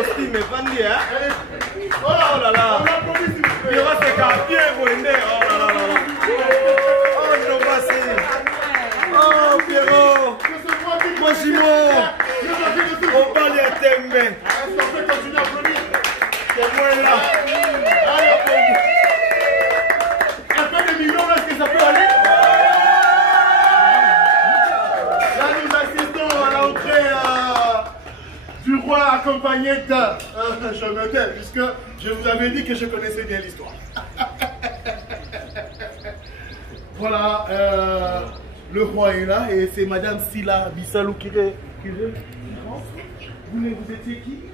costume Vandi, hein? Oh là là! Pierrot, c'est bien, Boindé! Oh là là là! Oh, Ndombasi! Oh, Pierrot! Moi, Jimo! On parle à Tembe! Est-ce qu'on peut continuer à applaudir? C'est moi là! Un peu de millions, est-ce que ça peut aller? Là, nous assistons à l'entrée du roi accompagné de... je me tais, puisque je vous avais dit que je connaissais bien l'histoire. Voilà, le roi est là et c'est Madame Sila Bissalou qui rentre. Vous étiez qui?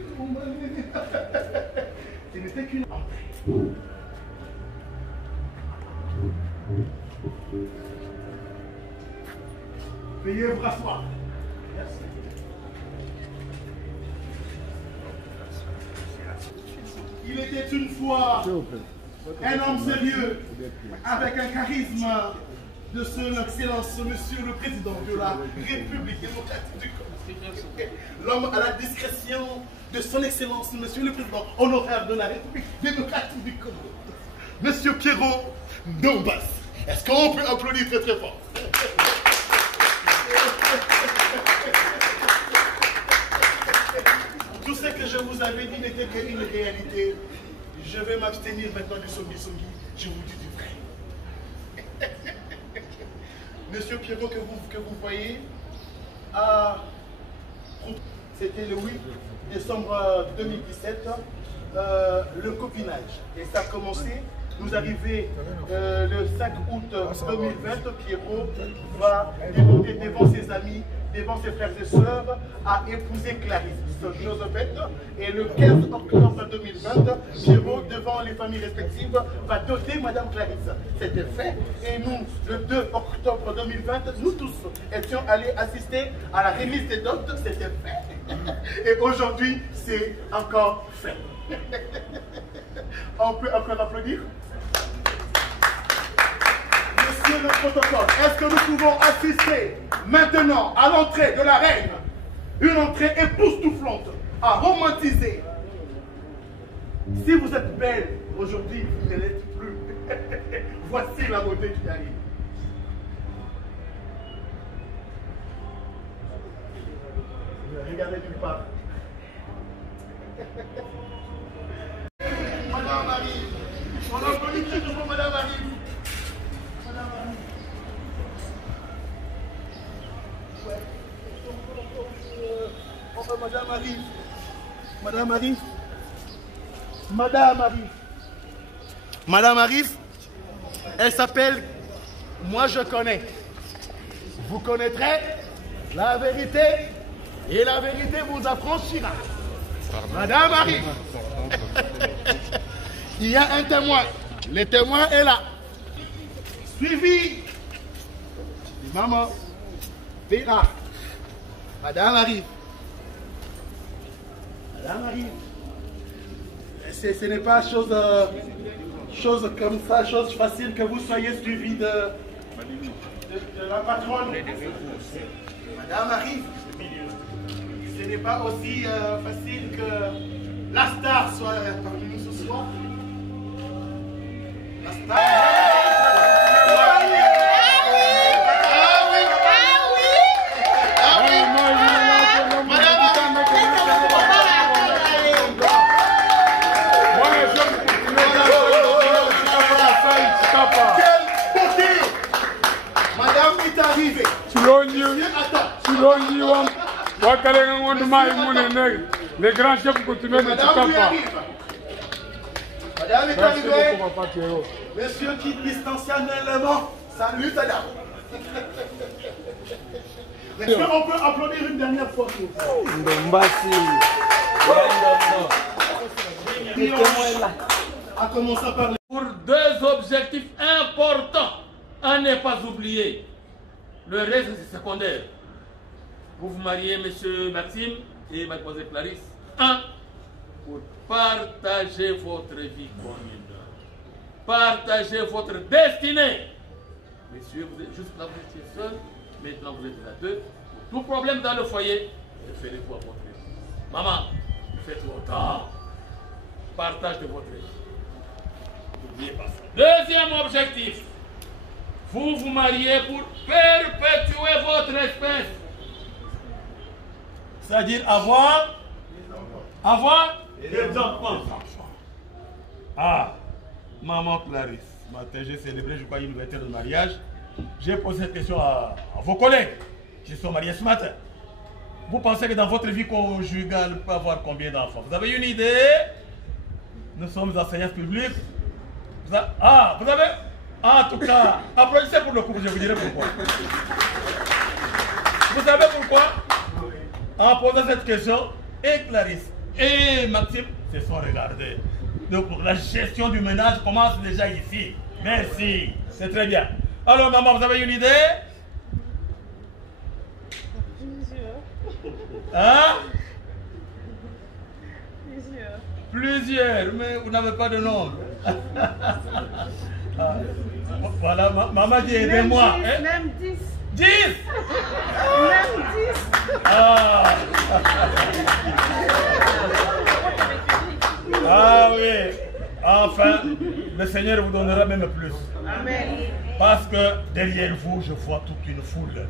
Ce n'était qu'une entrée. Veuillez vous rasseoir. Merci. Il était une fois un homme sérieux, avec un charisme de son excellence, monsieur le président de la République démocratique du Congo. L'homme à la discrétion de son excellence, monsieur le président honoraire de la République démocratique du Congo. Monsieur Pierrot Ndombasi. Est-ce qu'on peut applaudir très très fort? Tout ce que je vous avais dit n'était qu'une réalité. Je vais m'abstenir maintenant du songi-songi. Je vous dis du vrai. Monsieur Pierrot que vous voyez, c'était le 8 décembre 2017, le copinage. Et ça a commencé. Nous arrivons le 5 août 2020, Pierrot va démonter devant ses amis, devant ses frères et sœurs, à épouser Clarisse Josephette. Et le 15 octobre 2020, Pierrot, devant les familles respectives, va doter Madame Clarisse. C'était fait. Et nous, le 2 octobre 2020, nous tous étions allés assister à la remise des dots. C'était fait. Et aujourd'hui, c'est encore fait. On peut encore applaudir? Monsieur le protocole, est-ce que nous pouvons assister maintenant à l'entrée de la reine? Une entrée époustouflante, à romantiser. Si vous êtes belle aujourd'hui, vous ne l'êtes plus. Voici la beauté qui arrive. Regardez nulle part. Madame arrive. On applaudit très souvent Madame arrive. Madame arrive. Ouais. Enfin, Madame arrive. Madame arrive. Madame arrive. Madame arrive. Elle s'appelle Moi je connais. Vous connaîtrez la vérité et la vérité vous affranchira. Madame arrive. Il y a un témoin. Le témoin est là. Suivi de maman Vera. Madame arrive. Madame arrive. Ce n'est pas chose comme ça, chose facile que vous soyez suivi de la patronne. Madame arrive. Ce n'est pas aussi facile que la star soit parmi nous ce soir. La star. Madame est arrivée. Les grands chefs continuent de Madame est arrivée. Monsieur qui distanciellement salue ta dame. Est-ce qu'on peut applaudir une dernière fois? Ndombasi! À commencer par pour deux objectifs importants à ne pas oublier. Le reste, c'est secondaire. Vous vous mariez, monsieur Maxime et mademoiselle Clarisse. Un, pour partager votre vie commune. Partager votre destinée. Messieurs, vous êtes juste là, vous étiez seuls. Maintenant, vous êtes à deux. Pour tout problème dans le foyer, référez-vous à votre vie. Maman, faites-le. important. Partage de votre vie. N'oubliez pas ça. Deuxième objectif. Vous vous mariez pour perpétuer votre espèce. C'est-à-dire avoir des enfants. Ah, maman Clarisse, ce matin j'ai célébré, je crois, une ouverture de mariage. J'ai posé cette question à vos collègues qui sont mariés ce matin. Vous pensez que dans votre vie conjugale, vous pouvez avoir combien d'enfants? Vous avez une idée? Nous sommes enseignants publics. Vous avez... En tout cas, applaudissez pour le couple, je vous dirai pourquoi. Vous savez pourquoi? En posant cette question, et Clarisse et Maxime se sont regardés. Donc la gestion du ménage commence déjà ici. Merci, c'est très bien. Alors maman, vous avez une idée? Hein? Plusieurs, mais vous n'avez pas de nombre. Voilà, maman dit aidez-moi. Même 10. 10? Même 10. Ah oui. Enfin, le Seigneur vous donnera même plus. Amen. Parce que derrière vous, je vois toute une foule.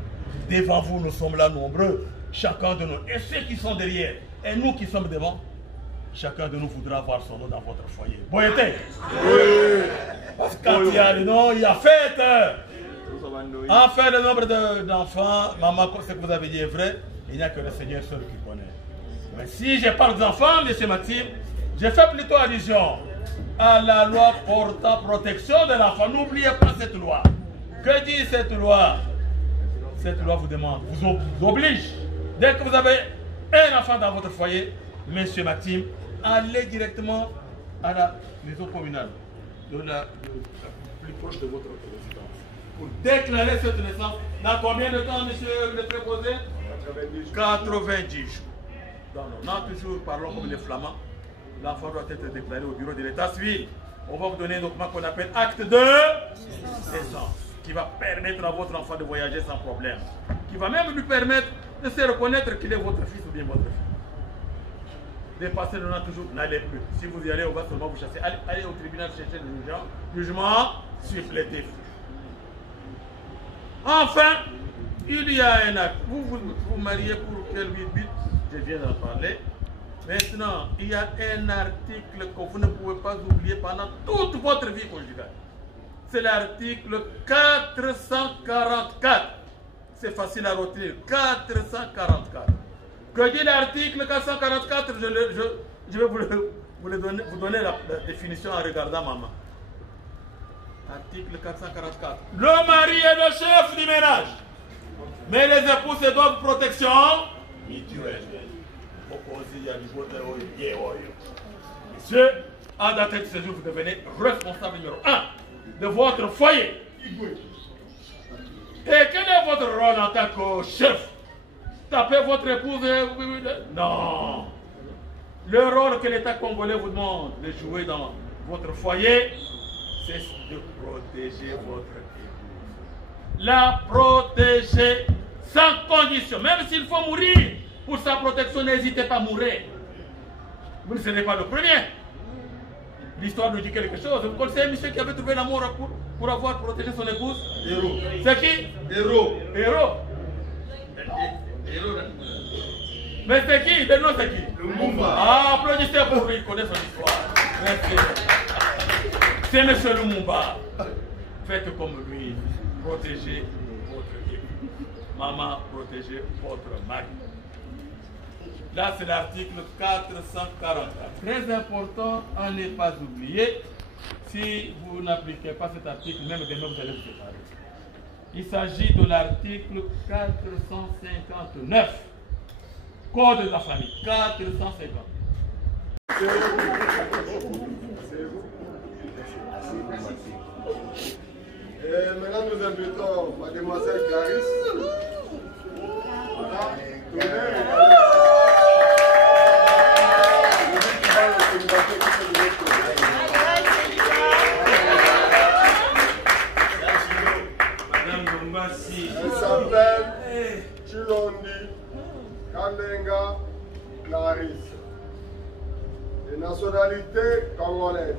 Devant vous, nous sommes là nombreux. Chacun de nous. Et ceux qui sont derrière, et nous qui sommes devant, chacun de nous voudra voir son nom dans votre foyer. Bon été? Oui. Parce que quand il y a le nom, il y a fête. Enfin, le nombre d'enfants, maman, ce que vous avez dit est vrai, il n'y a que le Seigneur seul qui connaît. Mais si je parle d'enfants, M. Maxime, je fais plutôt allusion à la loi portant protection de l'enfant. N'oubliez pas cette loi. Que dit cette loi? Cette loi vous demande, vous oblige, dès que vous avez un enfant dans votre foyer, M. Maxime, allez directement à la maison communale de la plus proche de votre résidence pour déclarer cette naissance. Dans combien de temps, monsieur le préposé? 90 jours. Non, toujours parlons comme les Flamands. L'enfant doit être déclaré au bureau de l'état civil. On va vous donner un document qu'on appelle acte de naissance, qui va permettre à votre enfant de voyager sans problème, qui va même lui permettre de se reconnaître qu'il est votre fils ou bien votre fille. Dépasser le nom toujours, n'allez plus. Si vous y allez, on va seulement vous chasser. Allez au tribunal chercher le jugement supplétif. Enfin, il y a un acte. Vous mariez pour quel but? Je viens d'en parler. Maintenant, il y a un article que vous ne pouvez pas oublier pendant toute votre vie conjugale. C'est l'article 444. C'est facile à retenir. 444. Que dit l'article 444? Je vais vous donner la définition en regardant maman. Article 444. Le mari est le chef du ménage. Mais les époux se doivent protection mutuelle. Monsieur, en date de ce jour, vous devenez responsable numéro 1 de votre foyer. Et quel est votre rôle en tant que chef? Taper votre épouse? Non. Le rôle que l'État congolais vous demande de jouer dans votre foyer, c'est de protéger votre épouse. La protéger sans condition. Même s'il faut mourir pour sa protection, n'hésitez pas à mourir. Vous ne serez pas le premier. L'histoire nous dit quelque chose. Vous connaissez un monsieur qui avait trouvé l'amour pour avoir protégé son épouse? Héros. C'est qui? Héros. Héros. Mais c'est qui? Le nom c'est qui? Le Lumumba. Ah, applaudissez pour lui, il connaît son histoire. Merci. C'est monsieur Lumumba. Faites comme lui. Protégez votre époux. Maman, protégez votre mari. Là, c'est l'article 444. Très important à ne pas oublier. Si vous n'appliquez pas cet article, même demain, vous allez vous séparer. Il s'agit de l'article 459. Code de la famille. 450. Et maintenant, nous invitons mademoiselle Clarisse. Elle s'appelle Chilondi Kalenga Clarisse. de nationalité congolaise.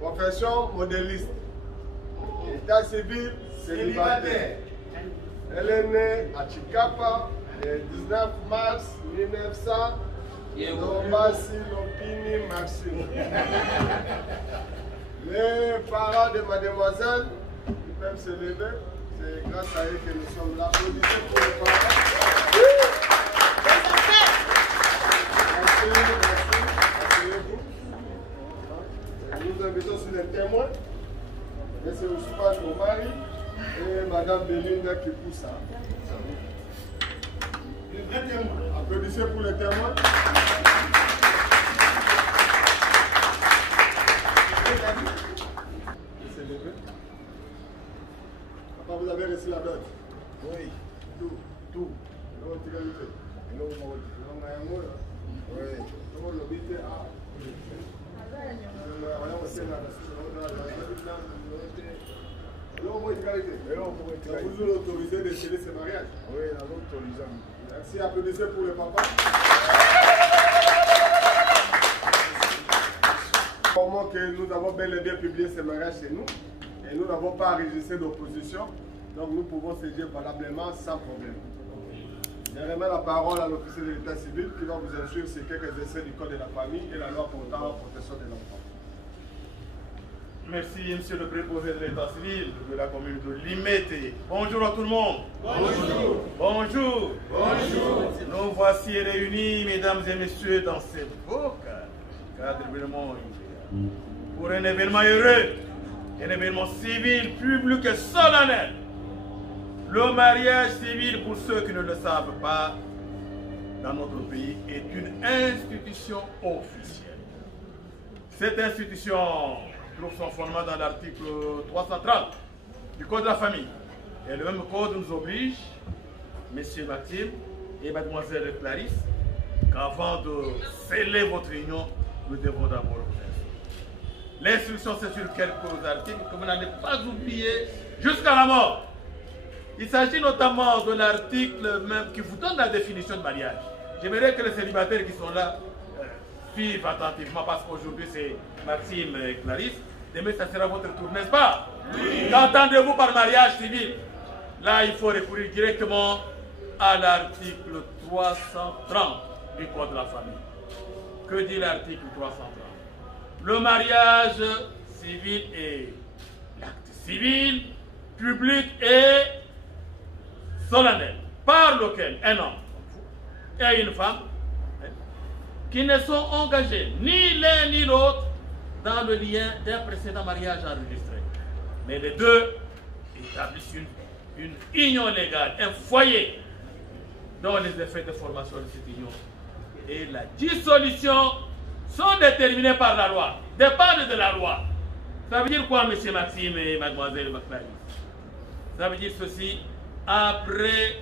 Profession modéliste. État civil célibataire. Elle est née à Chikapa le 19 mars 1900. Ndombasi Lopini Maxime. Les parents de mademoiselle, ils peuvent se lever. C'est grâce à eux que nous sommes là. Applaudissez pour les parents. Asseyez-vous. Nous invitons sur les témoins. M. Ousmane Omari et Mme Belinda Kipoussa. Les vrais témoins. Applaudissez pour les témoins. Papa, vous avez reçu la dot? Oui. Tout. Vous nous autorisez de sceller ce mariage? Oui, nous autorisons. Merci, applaudissez pour le papa. Comment que nous avons bel et bien publié ce mariage chez nous et nous n'avons pas enregistré d'opposition, donc nous pouvons séduire valablement sans problème. Je remets la parole à l'officier de l'état civil qui va vous instruire sur quelques essais du code de la famille et la loi portant en protection de l'enfant. Merci, monsieur le préposé de l'état civil de la commune de Limete. Bonjour à tout le monde. Bonjour. Bonjour. Bonjour. Nous voici réunis, mesdames et messieurs, dans ce beau cadre d'événement pour un événement heureux, un événement civil, public et solennel. Le mariage civil, pour ceux qui ne le savent pas, dans notre pays, est une institution officielle. Cette institution trouve son fondement dans l'article 330 du Code de la famille. Et le même code nous oblige, Monsieur Maxime et Mademoiselle Clarisse, qu'avant de sceller votre union, nous devons d'abord vous instruire. L'instruction, c'est sur quelques articles que vous n'allez pas oublier jusqu'à la mort. Il s'agit notamment de l'article même qui vous donne la définition de mariage. J'aimerais que les célibataires qui sont là suivent attentivement parce qu'aujourd'hui c'est Maxime et Clarisse. Demain ça sera votre tour, n'est-ce pas? Oui. Qu'entendez-vous par mariage civil? Là il faut recourir directement à l'article 330 du Code de la famille. Que dit l'article 330? Le mariage civil est l'acte civil, public et solennel par lequel un homme et une femme qui ne sont engagés ni l'un ni l'autre dans le lien d'un précédent mariage enregistré, mais les deux établissent une union légale, un foyer dont les effets de formation de cette union et la dissolution sont déterminés par la loi, dépendent de la loi. Ça veut dire quoi, monsieur Maxime et mademoiselle Clarisse? Ça veut dire ceci: après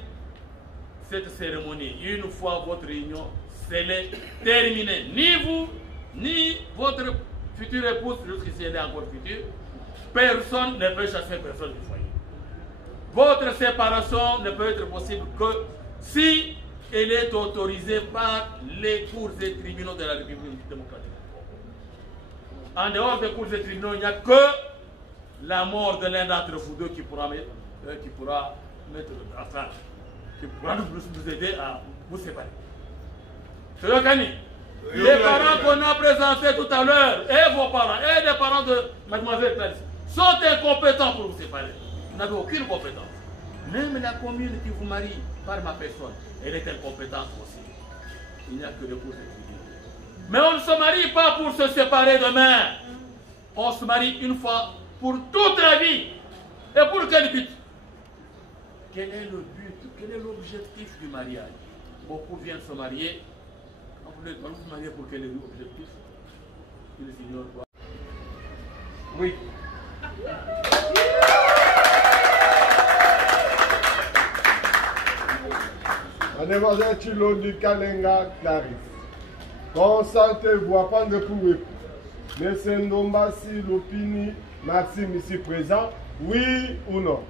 cette cérémonie, une fois votre réunion scellée, terminée, ni vous, ni votre future épouse, jusqu'ici elle est encore future, personne ne peut chasser personne du foyer. Votre séparation ne peut être possible que si elle est autorisée par les cours et tribunaux de la République démocratique. En dehors des cours et tribunaux, il n'y a que la mort de l'un d'entre vous deux qui pourra mettre enfin, qui pourra nous aider à vous séparer. C'est le Kani. Les parents qu'on a présentés tout à l'heure, et vos parents, et les parents de mademoiselle Clarisse, sont incompétents pour vous séparer. Vous n'avez aucune compétence. Même la commune qui vous marie par ma personne, elle est incompétente aussi. Il n'y a que le cours et tribunaux. Mais on ne se marie pas pour se séparer demain. On se marie une fois pour toute la vie. Et pour quel but? Quel est le but? Quel est l'objectif du mariage? Beaucoup viennent se marier. Vous vous mariez pour quel est l'objectif? Ils ignorent quoi? Oui. Mademoiselle Chilondi Kalenga Clarisse, consentez-vous à prendre pour époux M. Ndombasi Lopini Maxime ici présent, oui ou non?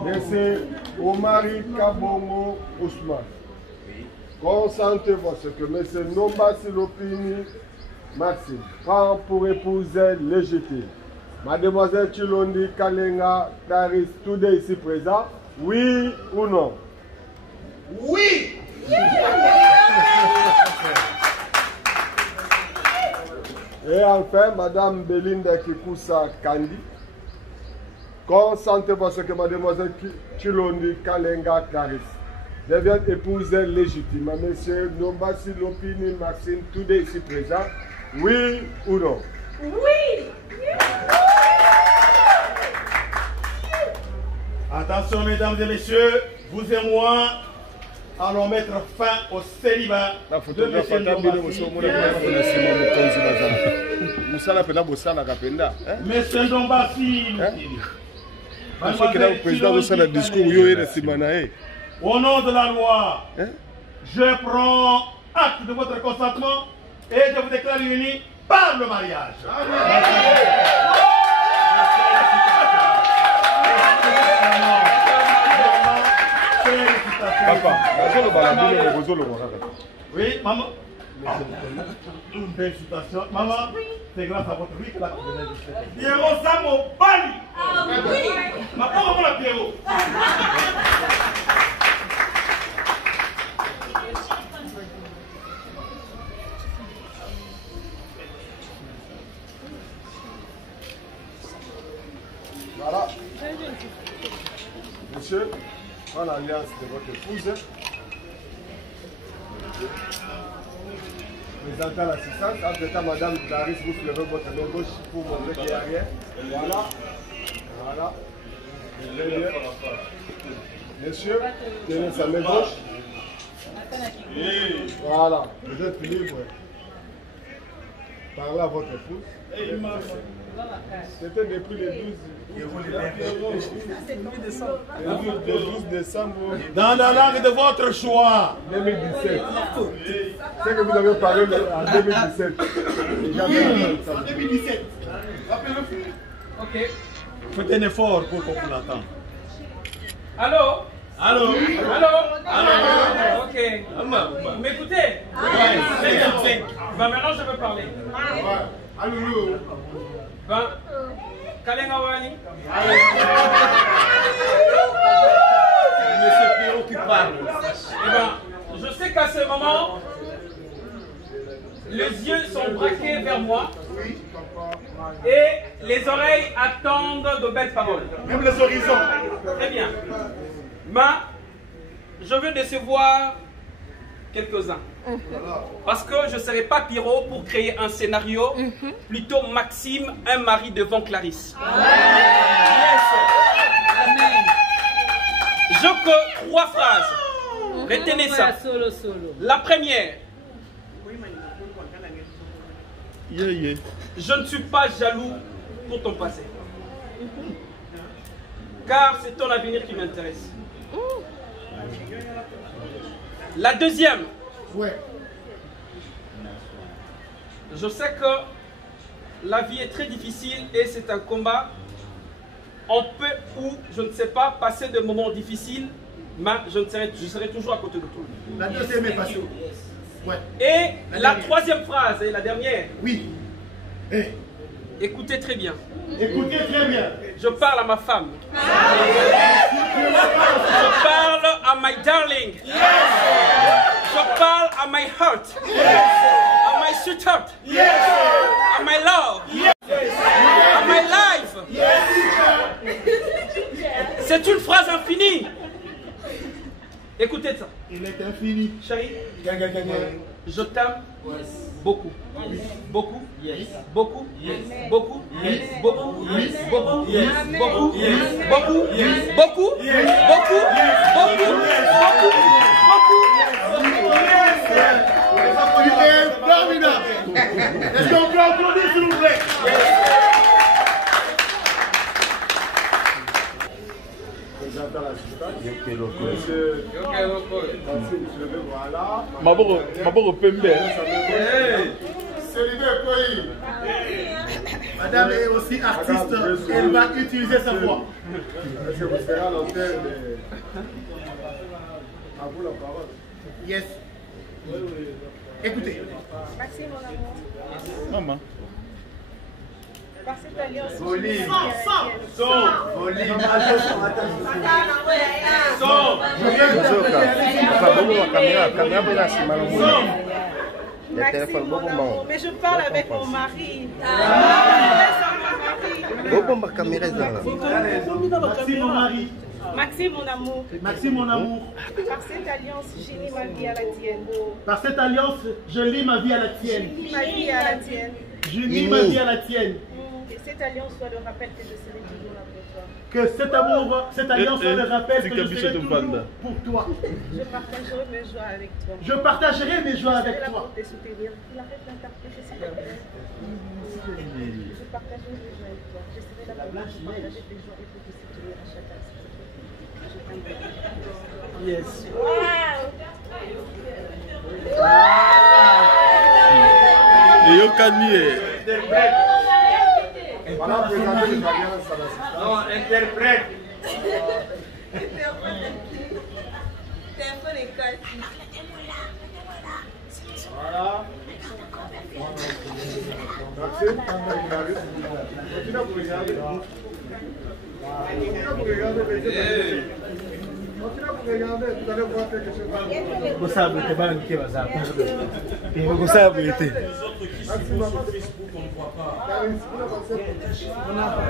Donc, Monsieur Omari Kabongo Ousmane. Consentez-vous à ce que M. Nomba Silopini Maxime prend pour épouse légitime Mademoiselle Chilondi Kalenga Taris, tous deux ici présents, oui ou non? Oui. Et enfin, Madame Belinda Kikusa Kandi. Consentez-vous à ce que Mademoiselle Chilondi Kalenga Taris devienne épouse légitime. Monsieur Nomba Silopini Maxime, tous deux ici présents, oui ou non? Oui. Attention, mesdames et messieurs, vous et moi allons mettre fin au célibat de monsieur Ndombasi. Monsieur Ndombasi, au nom de la loi, je prends acte de votre consentement et je vous déclare unis par le mariage. Papa, oui, maman. Félicitations. Maman, c'est grâce à votre vie que la venez de faire. Pierrot Samo Bali. Ah oui. Maman, comment la Pierrot? Voilà. Monsieur, en alliance de votre épouse, présentant l'assistance, entre-temps, Madame Clarisse, vous soulevez votre main gauche pour montrer qu'il n'y a rien. Voilà. Voilà. Monsieur, tenez sa main gauche. Voilà. Vous êtes libre. Parlez à votre épouse. C'était depuis le 12 décembre. Dans la langue de votre choix. 2017. C'est que vous avez parlé en 2017. En 2017. Ok. Faites un effort pour qu'on l'entende. Allô? Allô? Allô? Ok. Vous m'écoutez? Ben maintenant je veux parler. Allô. Ben, Kalenga Wani. Monsieur Pierrot qui parle. Eh ben, je sais qu'à ce moment, les yeux sont braqués vers moi et les oreilles attendent de belles paroles. Même les horizons. Très bien. Mais je veux décevoir quelques-uns. Parce que je ne serai pas Pierrot pour créer un scénario, plutôt Maxime, un mari devant Clarisse. Je que 3 phrases. Retenez ça. La première. Je ne suis pas jaloux pour ton passé. Car c'est ton avenir qui m'intéresse. La deuxième. Ouais. Je sais que la vie est très difficile et c'est un combat. On peut ou, je ne sais pas, passer de moments difficiles, mais je serai toujours à côté de toi. La deuxième est facile. Ouais. Et la troisième phrase, et la dernière. Oui. Eh. Écoutez très bien. Écoutez très bien. Je parle à ma femme. Je parle à my darling. Je parle à my heart. À my sweetheart. À my love. À my life. C'est une phrase infinie. Écoutez ça. Il est infini. Chérie, je t'aime beaucoup. Beaucoup. Beaucoup. Beaucoup. Beaucoup. Beaucoup. Beaucoup. Beaucoup. Beaucoup. Beaucoup. Il est formidable. Est-ce qu'on peut applaudir s'il vous plaît? Maboko Pembe. Célibat Koyi. Madame est aussi artiste, elle va utiliser sa voix. Est-ce que vous serez à l'antenne? À vous la parole. Yes. Écoutez. Maxime, mon amour. Maman. Par cette alliance. Volume. Son. Volume. Attention, attention. Maxime, mon amour. Mais je parle avec mon mari. Maxime, mon mari. Maxime, mon amour. Maxime, mon amour. Par cette alliance, j'unis ma vie à la tienne. Par cette alliance, je lie ma vie à la tienne. J'unis ma vie à la tienne. J'unis ma vie à la tienne. Que cette alliance soit le rappel que je serai toujours là pour toi. Que cet amour, cette alliance soit le rappel que je serai toujours pour toi. Je partagerai mes joies avec toi. Je partagerai mes joies Je serai avec là toi. pour te soutenir. Il arrête d'interpréter, s'il te plaît. Je partagerai mes joies avec toi. Je serai là pour partager tes joies et pour te soutenir à chaque instant. Je t'aime. Yes. Et yo Kanye. Voilà, présentez les alliances à l'assistance. Non, interprète. Voilà. Maxime, il arrive. Continue à vous regarder. Continuez à vous regarder, messieurs. Continuez à vous regarder, vous allez voir quelque chose. Vous savez que mal qui va ça. Vous savez que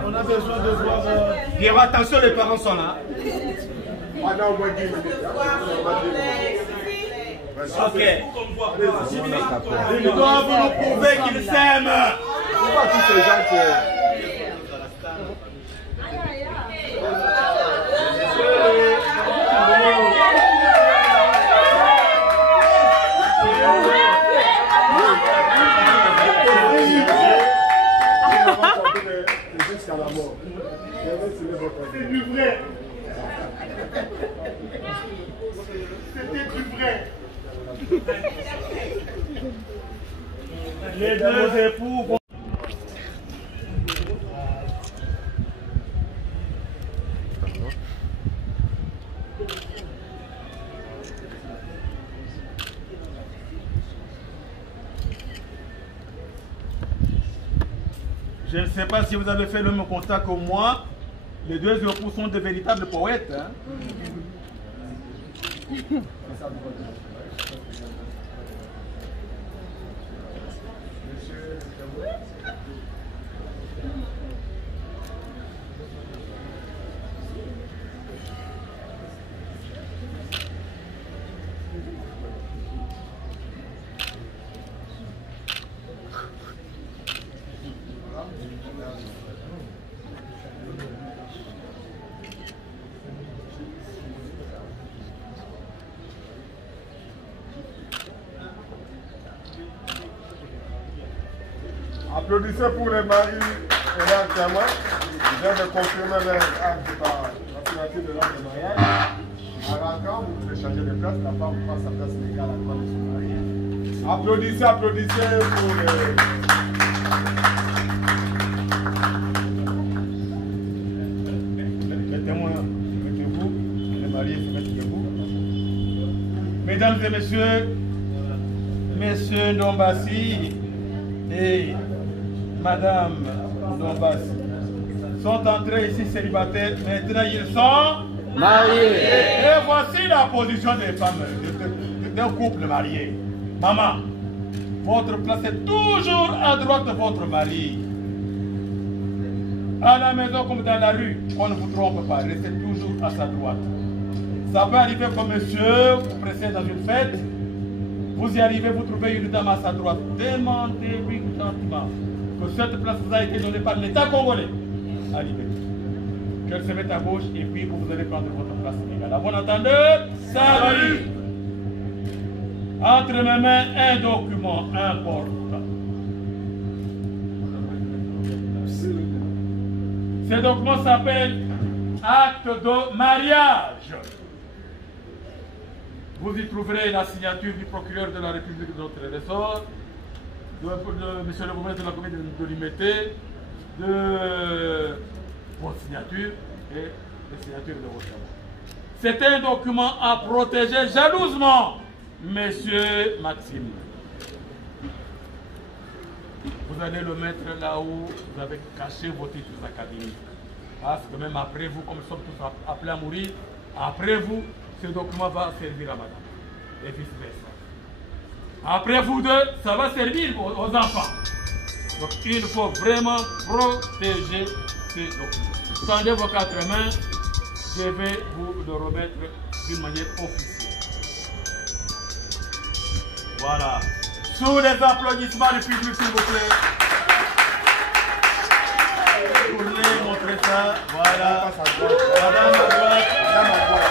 on a besoin de voir. Pierrot, attention, les parents sont là. Ah non, moi 10 minutes. Ok. Ils doivent nous prouver qu'ils s'aiment. Pourquoi tous ces gens qui... Jusqu'à la mort. C'est du vrai. C'était du vrai. Les deux époux vont... Je ne sais pas si vous avez fait le même constat que moi. Les deux époux sont de véritables poètes. Hein? Applaudissez pour les maris et leurs témoins. Ils viennent de confirmer leur acte par la signature de l'acte de mariage. En rentrant, vous pouvez changer de place. La femme prend sa place légale à droite de son mari. Applaudissez, applaudissez pour Les témoins, mettez-vous. Les mariés, se mettent debout. Mesdames et messieurs, Messieurs Ndombassi et Madame Ndombassi sont entrés ici célibataires. Maintenant, ils sont mariés. Et voici la position des femmes d'un couple marié. Maman, votre place est toujours à droite de votre mari. À la maison comme dans la rue, on ne vous trompe pas, restez toujours à sa droite. Ça peut arriver comme monsieur, vous pressez dans une fête, vous y arrivez, vous trouvez une dame à sa droite. Demandez-lui gentiment que cette place vous a été donnée par l'État congolais. Arrivez. Qu'elle se mette à gauche et puis vous allez prendre votre place légale. À bon entendeur, salut. Entre mes mains, un document important. Ce document s'appelle acte de mariage. Vous y trouverez la signature du procureur de la République de notre ressort, de M. le gouverneur de la commune de Limité, de votre signature et la signature de votre témoin. C'est un document à protéger jalousement, Monsieur Maxime. Vous allez le mettre là où vous avez caché vos titres académiques. Parce que même après vous, comme nous sommes tous appelés à mourir, après vous, ce document va servir à madame. Et vice-versa. Après vous deux, ça va servir aux enfants. Donc il faut vraiment protéger ces documents. Tendez vos 4 mains, je vais vous le remettre d'une manière officielle. Voilà. Sous les applaudissements du public, s'il vous plaît. Tournez, montrez ça. Voilà. Madame à droite. Madame à droite.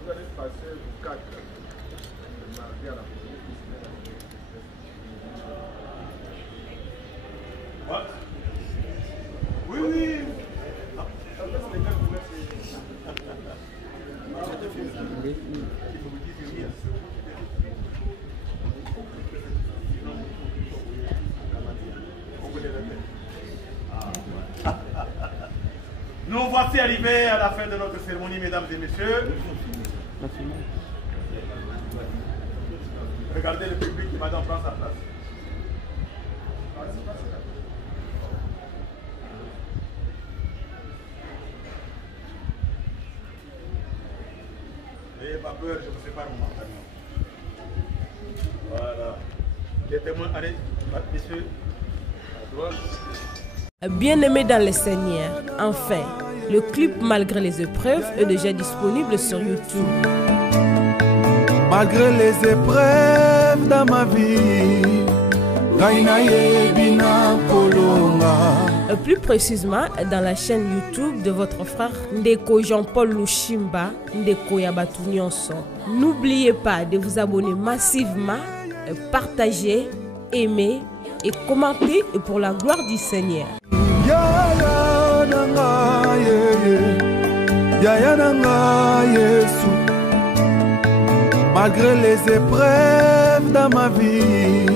Vous allez passer vos 4 de mardi à la Oui, oui. Nous voici arrivés à la fin de notre cérémonie, mesdames et messieurs. Regardez le public, madame prend sa place. N'ayez pas peur, je vous sépare mon entraînement. Voilà. Les témoins, allez, messieurs, à droite. Bien-aimés dans le Seigneur, enfin, le clip Malgré les épreuves est déjà disponible sur YouTube. Malgré les épreuves dans ma vie, plus précisément dans la chaîne YouTube de votre frère Ndeko Jean-Paul Lushimba, Ndeko Yabatu Nyonso. N'oubliez pas de vous abonner massivement, partager, aimer et commenter pour la gloire du Seigneur. Malgré les épreuves dans ma vie,